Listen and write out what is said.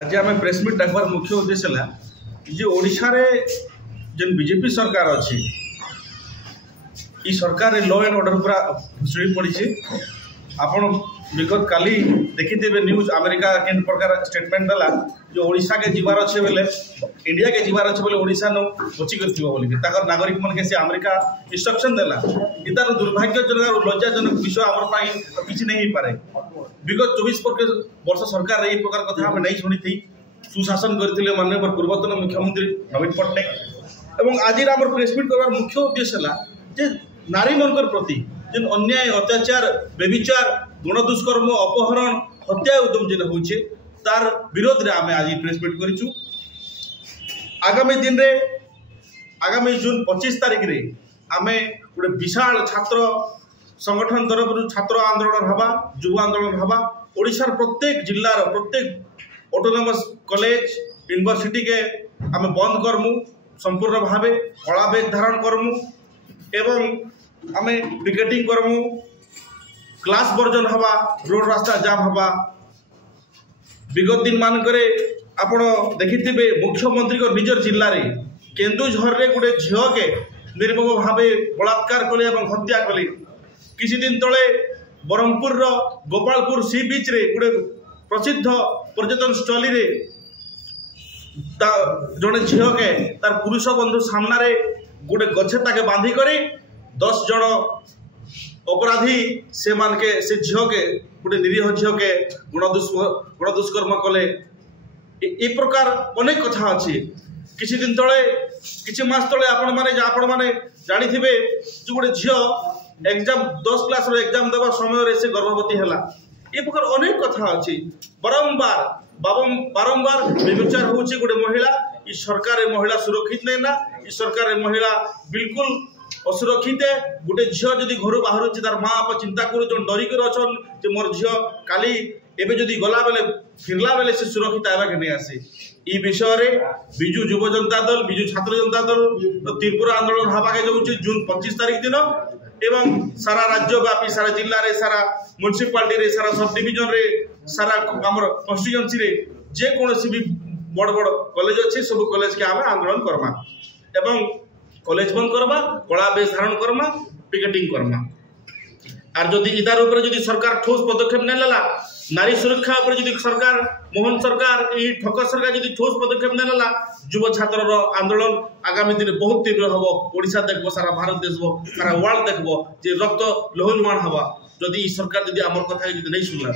आज आम प्रेसमिट डाकबार मुख्य उद्देश्य है ओडिशा रे जेन बीजेपी सरकार अच्छी सरकार लॉ एंड ऑर्डर पूरा भुसुड़ी पड़ी। आपण विगत काली देखिथे न्यूज अमेरिका केन प्रकार स्टेटमेंट देला जो ओडिशा के जीवार अच्छे बेले इंडिया के जीवार अच्छे बेले ओडिशा न बची कर बोलिक नागरिक मन के से अमेरिका इंस्ट्रक्शन देला इतार दुर्भाग्यजनक और लज्जाजनक विषय आम किसी नहीं पारे। विगत 24 वर्ष सरकार यही प्रकार कथा आम नहीं शुणी थी सुशासन करते माननीय पूर्वतन मुख्यमंत्री नवीन पट्टनायक एवं आज आम प्रेसमिट करवार मुख्य उद्देश्य है नारी मनकर प्रति जेन अन्याय अत्याचार बेविचार गण दुष्कर्म अपहरण हत्या उद्यम जेन होचे तार विरोध रे आमे आज प्रेसमिट करिछु। आगामी दिन रे आगामी जून 25 तारीख रे आमे गोटे विशाल छात्र संगठन तरफ छात्र आंदोलन हवा युवा आंदोलन हवा ओडिशार प्रत्येक जिल्लार प्रत्येक ऑटोनोमस कॉलेज यूनिवर्सिटी के आमे बंद करमु संपूर्ण भावे कला बेग धारण करमु एवं आमे पिकेटिंग करमु क्लास वर्जन हवा रोड रास्ता जाम हवा। विगत दिन मानकरे आपण देखिथिबे मुख्यमंत्री को निजर जिल्ला रे केन्दुझर रे गोटे झियो के निर्मम भावे बलात्कार कले एवं हत्या कले। किसी दिन तले ब्रह्मपुर रो गोपालपुर सी बीच रे गोटे प्रसिद्ध पर्यटन स्थली रे जड़े झियो के तार पुरुष बंधु सामना रे गोटे गछे ताके बांधी करे 10 जन अपराधी से मान के से झियो के गोटे निरीह झियो के गण दुष्कर्म कले। ए प्रकार अनेक कथा अच्छी। किसी दिन तले किसी मास तले आपण माने जानी थिबे जो गोटे झियो एग्जाम 10 क्लास रो एग्जाम देवा समय रे से गर्भवती हला। ए प्रकार अनेक कथा अच्छी। बारंबार विचार होची गोटे महिला ई सरकार महिला सुरक्षित नहीं ना ई सरकार महिला बिल्कुल असुरक्षित है। गोटे झील जदि घर बाहर तार माँ बापा चिंता कर डरिक अच्छन जे मोर झील काली एबे जदि गला बेले फिरला बेले से सुरक्षित आवा के नहीं आसे। ई विषय रे बिजु युव जनता दल बिजु छात्र जनता दल त्रिपुरा आंदोलन हवा के जाऊँ जून 25 तारीख दिन एवं सारा राज्यव्यापी सारा जिला रे सारा म्युनिसिपालिटी रे सारा सब डिविजन रे सारा हमर कन्स्टिट्यूएंसी रे जे कोनोसी भी बड़ बड़ कॉलेज अच्छे सब कॉलेज के आम आंदोलन करमा एवं कॉलेज बंद करवा कला बेस धारण करमा पिकेटिंग करमा। आर जदि इतार ऊपर जदि सरकार ठोस पदक्षेप नहीं लेला नारी सुरक्षा ऊपर जदि सरकार मोहन सरकार ई ठकर सरकार जदि ठोस पदक्षेप नहीं लेला युव छात्र आंदोलन आगामी दिन बहुत तीव्र हम ओडिशा देखबो सारा भारत देखबो सारा वर्ल्ड देखबो जे रक्त लहुलुहान हवा जदि ई सरकार जदि आमर कथा जदि नहीं सुनला।